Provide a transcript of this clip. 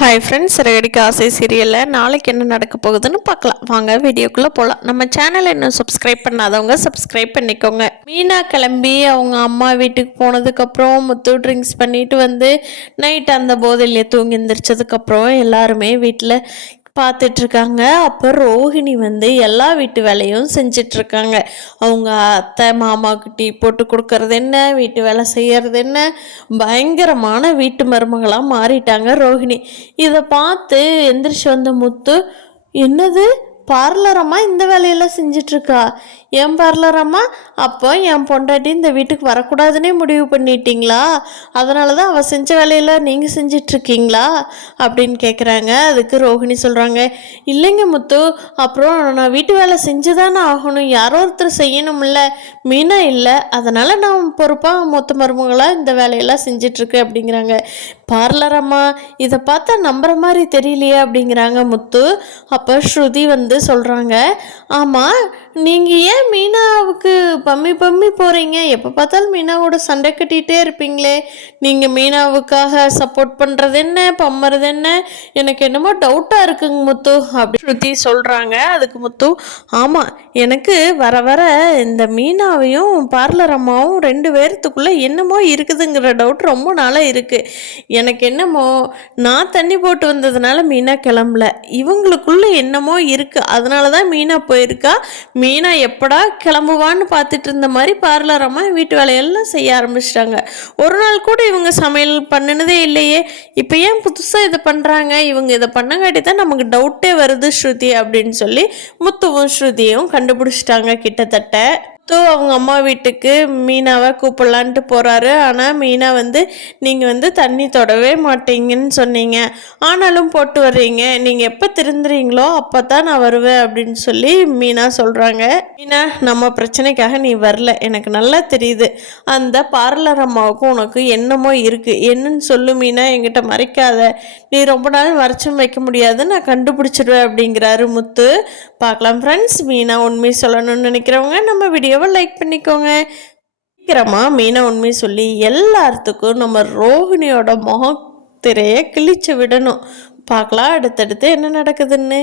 Hi friends, ரெடிக்கு ஆசை சீரியலில் நாளைக்கு என்ன நடக்க போகுதுன்னு பார்க்கலாம். வாங்க வீடியோக்குள்ளே போகலாம். நம்ம சேனலை இன்னும் சப்ஸ்கிரைப் பண்ணாதவங்க சப்ஸ்கிரைப் பண்ணிக்கோங்க. மீனா கிளம்பி அவங்க அம்மா வீட்டுக்கு போனதுக்கப்புறம் முத்து ட்ரிங்க்ஸ் பண்ணிட்டு வந்து நைட் அந்த போதையிலே தூங்கி எந்திரிச்சதுக்கப்புறம் எல்லாருமே வீட்டில் பார்த்துட்ருக்காங்க. அப்போ ரோஹிணி வந்து எல்லா வீட்டு வேலையும் செஞ்சிட்ருக்காங்க. அவங்க அத்தை மாமாவுக்கு டீ போட்டு கொடுக்கறது என்ன, வீட்டு வேலை செய்கிறது என்ன, பயங்கரமான வீட்டு மருமகளாக மாறிட்டாங்க ரோஹிணி. இதை பார்த்து எந்திரிச்சு வந்த முத்து, என்னது பார்லர் அம்மா இந்த வேலையெல்லாம் செஞ்சிட்ருக்கா, என் பார்லர் அம்மா, அப்போ என் பொண்டாட்டி இந்த வீட்டுக்கு வரக்கூடாதுன்னே முடிவு பண்ணிட்டீங்களா, அதனால தான் அவள் செஞ்ச வேலையெல்லாம் நீங்கள் செஞ்சிட்ருக்கீங்களா அப்படின்னு கேட்குறாங்க. அதுக்கு ரோஹிணி சொல்கிறாங்க, இல்லைங்க முத்து, அப்புறம் நான் வீட்டு வேலை செஞ்சு தானே ஆகணும், யாரோ ஒருத்தர் செய்யணும்ல, மீனா இல்லை, அதனால் நான் பொறுப்பாக மொத்த மருமகளாக இந்த வேலையெல்லாம் செஞ்சிட்ருக்கு அப்படிங்கிறாங்க. பார்லர் அம்மா, இதை பார்த்தா நம்புற மாதிரி தெரியலையே அப்படிங்கிறாங்க முத்து. அப்போ ஸ்ருதி வந்து சொல்கிறாங்க, ஆமாம், நீங்கள் ஏன் மீனாவுக்கு பம்மி போகிறீங்க, எப்போ பார்த்தாலும் மீனாவோட சண்டை கட்டிகிட்டே இருப்பீங்களே, நீங்கள் மீனாவுக்காக சப்போர்ட் பண்ணுறது என்ன, பம்மறது என்ன, எனக்கு என்னமோ டவுட்டாக இருக்குங்க முத்து அப்படி ஸ்ருதி சொல்கிறாங்க. அதுக்கு முத்து, ஆமாம், எனக்கு வர வர இந்த மீனாவையும் பார்லர் அம்மாவும் ரெண்டு பேர்த்துக்குள்ளே என்னமோ இருக்குதுங்கிற டவுட் ரொம்ப நாளாக இருக்குது. எனக்கு என்னமோ நான் தண்ணி போட்டு வந்ததுனால மீனா கிளம்பல, இவங்களுக்குள்ளே என்னமோ இருக்குது, அதனால தான் மீனா போயிருக்கா, மீனா எப்படா கிளம்புவான்னு பார்த்துட்டு இருந்த மாதிரி பார்லர் அம்மா வீட்டு வேலையெல்லாம் செய்ய ஆரம்பிச்சிட்டாங்க. ஒரு நாள் கூட இவங்க சமையல் பண்ணினதே இல்லையே, இப்போ ஏன் புதுசாக இதை பண்ணுறாங்க, இவங்க இதை பண்ணங்காட்டி தான் நமக்கு டவுட்டே வருது ஸ்ருதி அப்படின்னு சொல்லி முத்துவும் ஸ்ருதியும் கண்டுபிடிச்சிட்டாங்க கிட்டத்தட்ட. அவங்க அம்மா வீட்டுக்கு மீனாவை கூப்பிடலான்ட்டு போகிறாரு. ஆனால் மீனா வந்து, நீங்கள் வந்து தண்ணி தொடவே மாட்டீங்கன்னு சொன்னீங்க, ஆனாலும் போட்டு வர்றீங்க, நீங்கள் எப்போ திருந்துறீங்களோ அப்போ தான் நான் வருவேன் அப்படின்னு சொல்லி மீனா சொல்கிறாங்க. மீனா, நம்ம பிரச்சனைக்காக நீ வரல, எனக்கு நல்லா தெரியுது, அந்த பார்லர் அம்மாவுக்கும் உனக்கு என்னமோ இருக்குது, என்னன்னு சொல்லு மீனா, என்கிட்ட மறைக்காத, நீ ரொம்ப நாள் மறைச்சும் வைக்க முடியாது, நான் கண்டுபிடிச்சிடுவேன் அப்படிங்கிறாரு முத்து. பார்க்கலாம் ஃப்ரெண்ட்ஸ், மீனா உண்மை சொல்லணும்னு நினைக்கிறவங்க நம்ம வீடியோவை லைக் பண்ணிக்கோங்க. சீக்கிரமாக மீனா உண்மை சொல்லி எல்லாத்துக்கும் நம்ம ரோஹிணியோட முகத்திரையை கிழிச்சு விடணும். பார்க்கலாம் அடுத்தடுத்து என்ன நடக்குதுன்னு.